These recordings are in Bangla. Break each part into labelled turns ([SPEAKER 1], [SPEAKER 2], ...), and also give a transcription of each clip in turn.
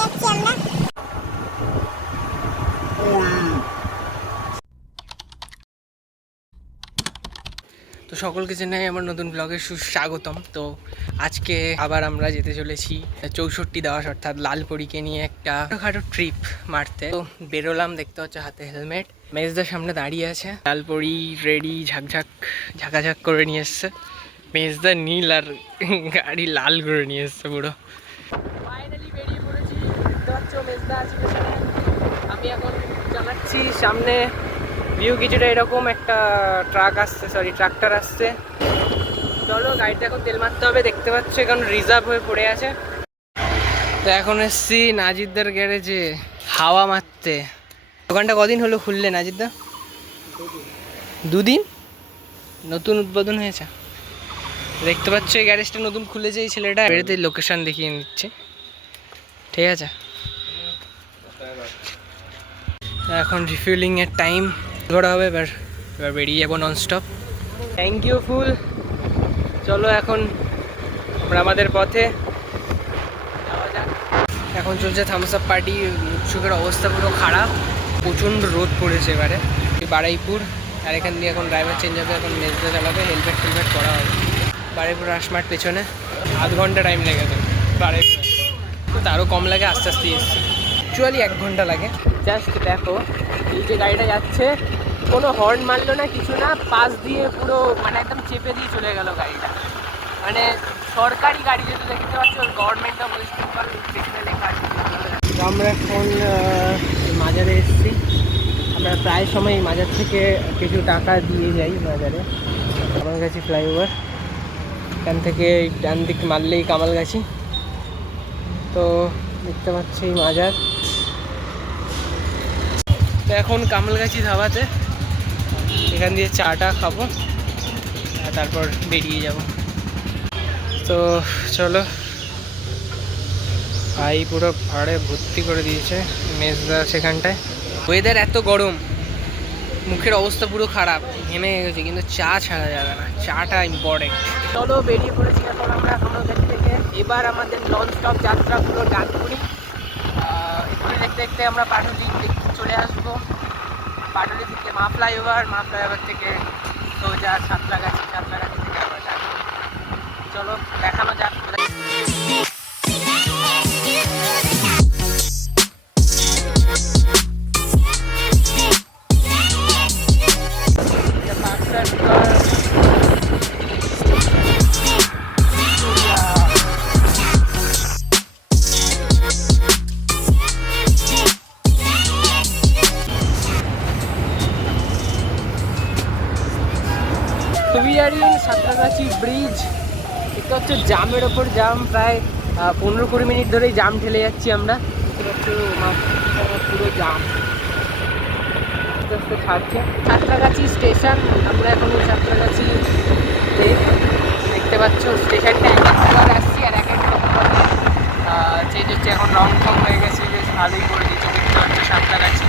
[SPEAKER 1] যাচ্ছি আমরা।
[SPEAKER 2] তো সকলকে জানাই আমার নতুন ব্লগে সুস্বাগতম। তো আজকে আবার আমরা যেতে চলেছি চৌষট্টি দাস, অর্থাৎ লালপরিকে নিয়ে একটা ছোটোখাটো ট্রিপ মারতে। তো বেরোলাম, দেখতে হচ্ছে হাতে হেলমেট মেজদার সামনে দাঁড়িয়ে আছে। লালপরি রেডি ঝাকঝাক, ঝাঁকাঝাক করে নিয়ে এসছে। মেজদা নীল আর গাড়ি লাল করে নিয়ে এসছে পুরো। ফাইনালি বেরিয়ে পড়েছি। দেখতে পাচ্ছ মেজদা আছে পেছনে। আমি এখন চালাচ্ছি সামনে। ভিউ কিছুটা এরকম একটা ট্রাক আসছে সরি ট্রাক্টর আসছে। চলো গাড়িটা এখন তেল মারতে হবে দেখতে পাচ্ছ এখন রিজার্ভ হয়ে পড়ে আছে। তো এখন এসছি নাজিদদার গ্যারেজে হাওয়া মারতে। দোকানটা কদিন হলো খুললে নাজিদদা দুদিন? নতুন উদ্বোধন হয়েছে? দেখতে পাচ্ছ, এই গ্যারেজটা নতুন খুলেছে এই ছেলেটা বেরোতে লোকেশন দেখিয়ে নিচ্ছে। ঠিক আছে? এখন রিফিলিং এর টাইম করা হবে, এবার এবার বেরিয়ে যাব ননস্টপ থ্যাংক ইউ ফুল। চলো এখন আমরা আমাদের পথে। এখন চলছে থামস আপ পার্টি মুখশুকের অবস্থা পুরো খারাপ। প্রচণ্ড রোদ পড়েছে এবারে। বারাইপুর, আর এখান দিয়ে এখন ড্রাইভার চেঞ্জ হবে, এখন মেজদা চালাবে হেলমেট টেলমেট করা হবে। বারাইপুর রাসমার্ট পেছনে। আধ ঘণ্টা টাইম লেগেছে বারাইপুর তো তারও কম লাগে, আস্তে আস্তে এসছি। অ্যাকচুয়ালি এক ঘণ্টা লাগে। জাস্ট দেখো, এই যে গাড়িটা যাচ্ছে, কোনো হর্ন মারলো না, কিছু না, পাশ দিয়ে পুরো মানে একদম চেপে দিয়ে চলে গেল গাড়িটা। মানে সরকারি গাড়ি যেটা দেখতে পাচ্ছ গভর্নমেন্ট অফ ওয়েস্ট বেঙ্গল যেখানে লেখা আছে আমরা এখন মাজারে এসেছি। আমরা প্রায় সময় মাজার থেকে কিছু টাকা দিয়ে যাই মাজারে। কাছে ফ্লাইওভার এখান থেকে ডান দিক মারলেই কামালগাছি তো দেখতে পাচ্ছি এই মাজার। তো এখন কামালগাছি ধাবাতে। এখান দিয়ে চাটা খাব তারপর বেরিয়ে যাব। তো চলো। ভাই পুরো ভাড়ে ভর্তি করে দিয়েছে মেজদা সেখানটায়। ওয়েদার এত গরম। মুখের অবস্থা পুরো খারাপ। ঘেমে গেছে কিন্তু চা ছাড়া যাবে না। চাটা ইম্পর্টেন্ট চলো বেরিয়ে পড়েছি এখন আমরা কামালগাছি থেকে। এবার আমাদের নন স্টপ যাত্রা পুরো ডানপুরি আহ, দেখতে দেখতে আমরা পাটুলি চলে আসব। পাটুলি থেকে মা ফ্লাইওভার মা ফ্লাইওভার থেকে সোজা সাঁতরাগাছি সাঁতরাগাছি থেকে আমরা চলো দেখানো যাক। We are Santragachi bridge. এটা হচ্ছে জামের ওপর জাম, প্রায় পনেরো কুড়ি মিনিট ধরেই জাম ঠেলে যাচ্ছি আমরা। পুরো জাম। আস্তে আস্তে ছাড়ছে। সাঁতরাগাছি স্টেশন, আমরা এখন সাঁতরাগাছি দেখতে পাচ্ছ স্টেশনটা এক এক কালার আসছি আর এক এক চেঞ্জ হচ্ছে, এখন রং ফং হয়ে গেছে, বেশ ভালোই করে দিয়েছে। দেখতে পাচ্ছ সাঁতরাগাছি।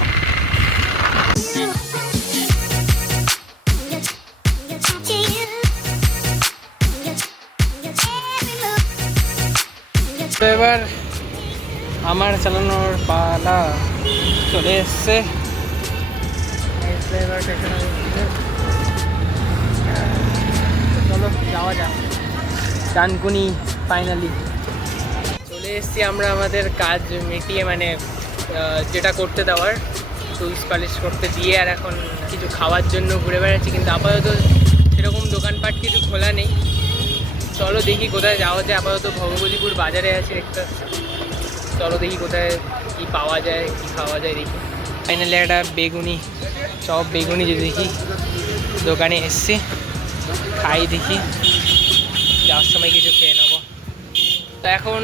[SPEAKER 2] তো এবার আমার চালানোর পালা চলে এসছে। চলো যাওয়া যাক। ডানকুনি ফাইনালি চলে এসেছি আমরা আমাদের কাজ মিটিয়ে মানে যেটা করতে দেওয়ার টুইস পালিশ করতে দিয়ে আর এখন কিছু খাওয়ার জন্য ঘুরে বেড়াচ্ছি, কিন্তু আপাতত সেরকম দোকানপাট কিছু খোলা নেই। চলো দেখি কোথায় যাওয়া যায়। আপাতত ভগবতীপুর বাজারে আছে একটা। চলো দেখি কোথায় কি পাওয়া যায়, কি খাওয়া যায় দেখি। ফাইনালি একটা বেগুনি, চপ বেগুনি যদি দেখি। দোকানে এসছি, খাই দেখি। যাওয়ার সময় কিছু খেয়ে নেব। তো এখন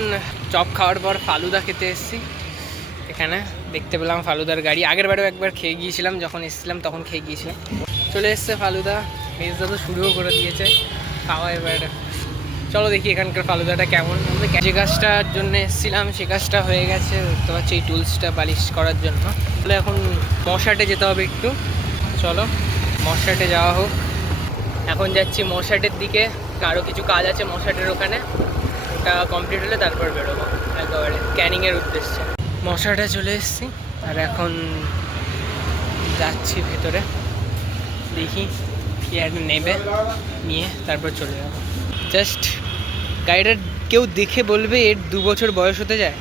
[SPEAKER 2] চপ খাওয়ার পর ফালুদা খেতে এসেছি। এখানে দেখতে পেলাম ফালুদার গাড়ি। আগের বারেও একবার খেয়ে গিয়েছিলাম, যখন এসেছিলাম তখন খেয়ে গিয়েছিলাম। চলে এসছে ফালুদা। মেজদা তো শুরুও করে দিয়েছে। খাওয়া এবার। চলো দেখি এখানকার ফালুদাটা কেমন। যে কাজটার জন্য এসেছিলাম, সে কাজটা হয়ে গেছে, দেখতে পাচ্ছি এই টুলসটা পালিশ করার জন্য। তাহলে এখন মশাটে যেতে হবে একটু। চলো, মশাটে যাওয়া হোক। এখন যাচ্ছি মশাটের দিকে। আরও কিছু কাজ আছে মশাটের ওখানে। ওটা কমপ্লিট হলে তারপর বেরোবো, একেবারে ক্যানিংয়ের উদ্দেশ্যে। মশাটা চলে এসেছি, আর এখন যাচ্ছি ভেতরে। দেখি কি একটা নেবে, নিয়ে তারপর চলে যাব। জাস্ট গাড়িটার কেউ দেখে বলবে এর দু বছর বয়স হতে যায়।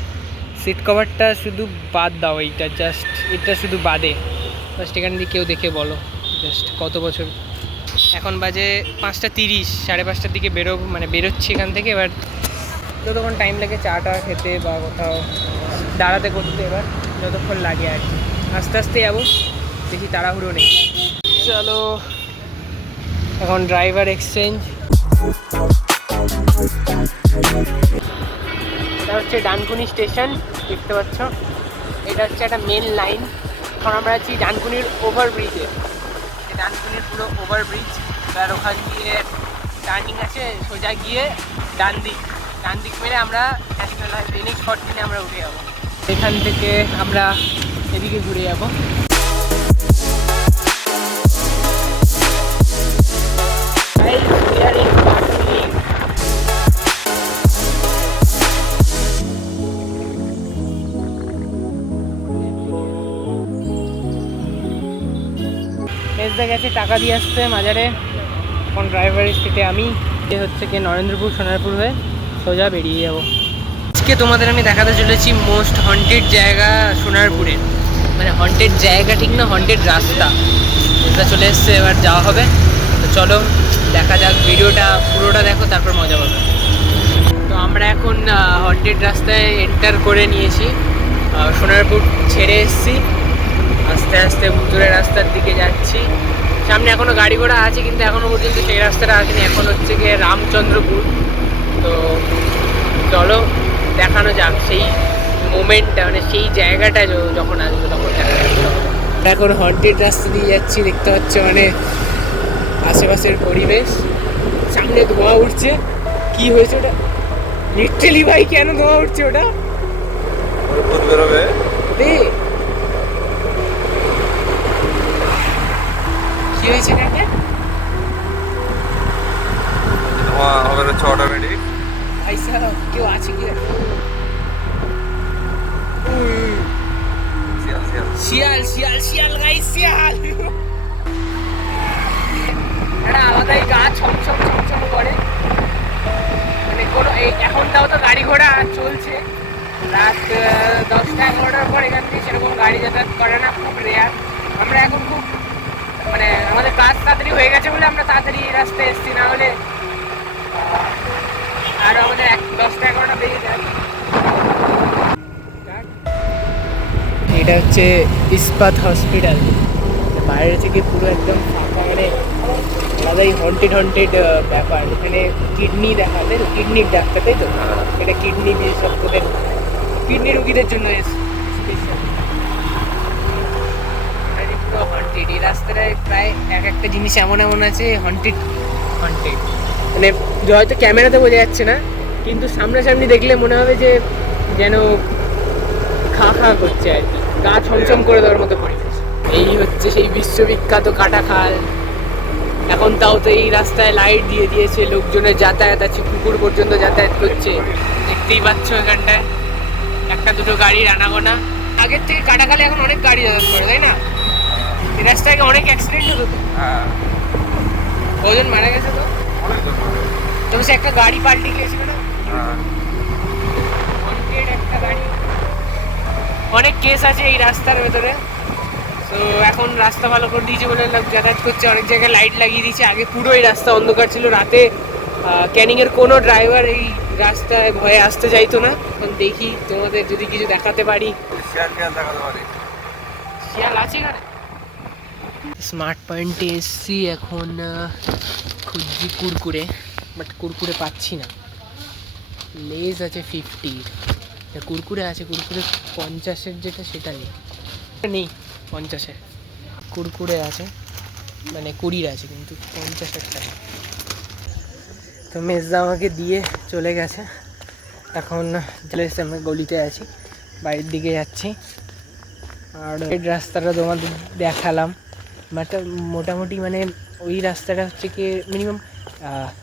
[SPEAKER 2] সিট কভারটা শুধু বাদ দাও এইটা, জাস্ট এটা শুধু বাদে। জাস্ট এখান দিয়ে কেউ দেখে বলো, জাস্ট কত বছর। এখন বাজে পাঁচটা তিরিশ, সাড়ে পাঁচটার দিকে বেরোবো মানে বেরোচ্ছি এখান থেকে, এবার যতক্ষণ টাইম লাগে চা টা খেতে বা কোথাও দাঁড়াতে করতে, এবার যতক্ষণ লাগে আর কি। আস্তে আস্তে যাব, বেশি তাড়াহুড়ো নেই। চলো, এখন ড্রাইভার এক্সচেঞ্জ এটা হচ্ছে ডানকুনি স্টেশন, দেখতে পাচ্ছ। এটা হচ্ছে একটা মেন লাইন এখন আমরা আছি ডানকুনির ওভারব্রিজে ডানকুনির পুরো ওভারব্রিজ এবার ওখান দিয়ে টার্নিং আছে, সোজা গিয়ে ডান দিক ডান দিক মেরে আমরা ন্যাশনাল হাইওয়ে এনএইচ ফোরটিনে আমরা উঠে যাব। এখান থেকে আমরা এদিকে ঘুরে যাব। মেজদা গেছে টাকা দিয়ে আসতে মাজারে। এখন ড্রাইভারের সিটে আমি। এ হচ্ছে কি নরেন্দ্রপুর, সোনারপুর হয়ে সোজা বেরিয়ে যাব। আজকে তোমাদের আমি দেখাতে চলেছি মোস্ট হন্টেড জায়গা সোনারপুরের মানে হন্টেড জায়গা ঠিক না হন্টেড রাস্তা। এটা চলে এসছে, এবার যাওয়া হবে। তো চলো, দেখা যাক, ভিডিওটা, পুরোটা দেখো, তারপর মজা পাবে। তো আমরা এখন হন্টেড রাস্তায় এন্টার করে নিয়েছি। সোনারপুর ছেড়ে এসেছি। আস্তে আস্তে উত্তরের রাস্তার দিকে যাচ্ছি। সামনে এখনও গাড়ি ঘোড়া আছে, কিন্তু এখনও পর্যন্ত সেই রাস্তাটা আসেনি। এখন হচ্ছে গিয়ে রামচন্দ্রপুর। তো চলো, দেখানো যাক সেই মোমেন্টটা মানে সেই জায়গাটা যখন আসবে তখন দেখা এখন হন্টেড রাস্তা দিয়ে যাচ্ছি, দেখতে পাচ্ছ মানে আশেপাশের পরিবেশ। সামনে ধোঁয়া উঠছে। কি হয়েছে ওটা? লিটারেলি ভাই, কেন ধোঁয়া উঠছে ওটা?
[SPEAKER 3] বেরোবে
[SPEAKER 2] এখন তাও তো গাড়ি ঘোড়া চলছে। রাত দশটা, এগারোটার পর এখান থেকে সেরকম গাড়ি যাতায়াত করে না, খুব রেয়ার আমরা এখন খুব মানে আমাদের কাজ তাড়াতাড়ি হয়ে গেছে বলে আমরা তাড়াতাড়ি রাস্তায় এসেছি, না হলে আর আমাদের এক, দশটা, এগারোটা বেজে যায়। এটা হচ্ছে ইস্পাত হসপিটাল। বাইরে থেকে পুরো একদম ফাঁকা মানে আলাদাই হন্টেড হন্টেড ব্যাপার। এখানে কিডনি দেখা তাই তো কিডনির ডাক্তার, তাই তো? এটা কিডনি বিশেষজ্ঞদের কিডনি রুগীদের জন্য স্পেশাল পুরো হন্টেড এই রাস্তাটায় প্রায় এক একটা জিনিস এমন এমন আছে হন্টেড হন্টেড মানে হয়তো ক্যামেরাতে বোঝা যাচ্ছে না, কিন্তু সামনাসামনি দেখলে মনে হবে যে যেন খা খা করছে আর কি। গা ছমছম করে দেওয়ার মতো পরিবেশ। এই হচ্ছে সেই বিশ্ববিখ্যাত কাটা খাল এখন তাও তো এই রাস্তায় লাইট দিয়ে দিয়েছে লোকজনের যাতায়াত আছে কুকুর পর্যন্ত যাতায়াত করছে। দেখতেই পাচ্ছ এখানটায়। একটা দুটো গাড়ির আনাগোনা আগের থেকে কাটাখালে এখন অনেক গাড়ি যাতায়াত করে তাই না? এই রাস্তায় অনেক অ্যাক্সিডেন্ট হতো
[SPEAKER 3] হ্যাঁ।
[SPEAKER 2] কজন মারা গেছে তো? তবে সে একটা গাড়ি পাল্টে গিয়েছিল না?
[SPEAKER 3] হ্যাঁ।
[SPEAKER 2] একটা গাড়ি। অনেক কেস আছে এই রাস্তার ভেতরে। তো এখন রাস্তা ভালো করে দিয়েছে বলে যাতায়াত করছে অনেক জায়গায় লাইট লাগিয়ে দিয়েছে। আগে পুরো এই রাস্তা অন্ধকার ছিল রাতে ক্যানিং এর কোনো ড্রাইভার এই রাস্তায় ভয়ে আসতে চাইতো না। এখন দেখি তোমাদের যদি কিছু দেখাতে পারি।
[SPEAKER 3] শিয়াল শিয়াল দেখাতে পারি?
[SPEAKER 2] শিয়াল আছে এখানে? স্মার্ট পয়েন্টে এসছি এখন খুঁজছি কুরকুরে বাট কুরকুরে পাচ্ছি না। লেজ আছে ফিফটির কুরকুরে আছে কুরকুরে পঞ্চাশের যেটা সেটা নেই। নেই। পঞ্চাশের কুরকুরে আছে মানে কুড়ির আছে, কিন্তু পঞ্চাশের টাকা। তো মেজদা আমাকে দিয়ে চলে গেছে। এখন এসে আমরা গলিতে আছি, বাড়ির দিকে যাচ্ছি। আর এই রাস্তাটা তোমাদের দেখালাম। বাট মোটামুটি মানে ওই রাস্তাটা হচ্ছে কি মিনিমাম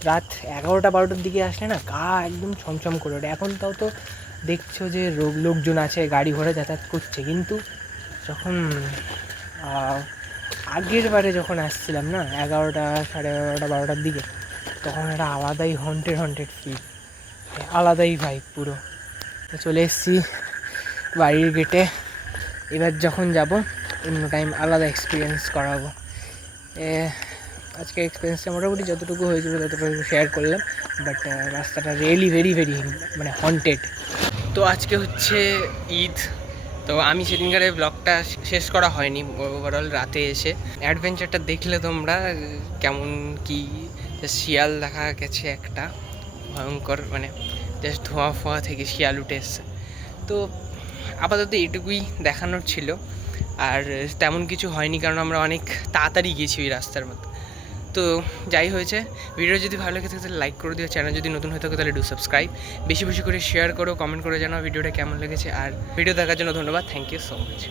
[SPEAKER 2] রাত এগারোটা বারোটার দিকে আসলে না গা একদম ছমছম করে ওঠে। এখন তাও তো দেখছ যে লোকজন আছে, গাড়ি ঘোড়া যাতায়াত করছে, কিন্তু যখন আগের বারে যখন আসছিলাম না, এগারোটা সাড়ে এগারোটা, বারোটার দিকে, তখন একটা আলাদাই হন্টেড হন্টেড ফিল আলাদাই ভাইব পুরো। চলে এসেছি বাড়ির গেটে এবার যখন যাব, অন্য টাইম আলাদা এক্সপিরিয়েন্স করাবো। আজকে এক্সপিরিয়েন্সটা মোটামুটি যতটুকু হয়েছিল, ততটুকু শেয়ার করলাম বাট রাস্তাটা রিয়েলি ভেরি ভেরি মানে হন্টেড তো আজকে হচ্ছে ঈদ। তো আমি সেদিনকার ব্লগটা শেষ করা হয়নি ওভারঅল রাতে এসে। অ্যাডভেঞ্চারটা দেখলে তোমরা কেমন কি শিয়াল দেখা গেছে একটা, ভয়ঙ্কর মানে জাস্ট ধোঁয়া ফোঁয়া থেকে শিয়াল উঠে এসছে। তো আপাতত এটুকুই দেখানোর ছিল। আর তেমন কিছু হয়নি, কারণ আমরা অনেক তাড়াতাড়ি গেছি ওই রাস্তার মধ্যে। তো যাই হয়েছে ভিডিও যদি ভালো লেগে থাকে তাহলে লাইক করে দিও চ্যানেল যদি নতুন হয়ে থাকে তাহলে ডু সাবস্ক্রাইব বেশি বেশি করে শেয়ার করো কমেন্ট করে জানাও ভিডিওটা কেমন লেগেছে, আর ভিডিও দেখার জন্য ধন্যবাদ থ্যাংক ইউ সো মাচ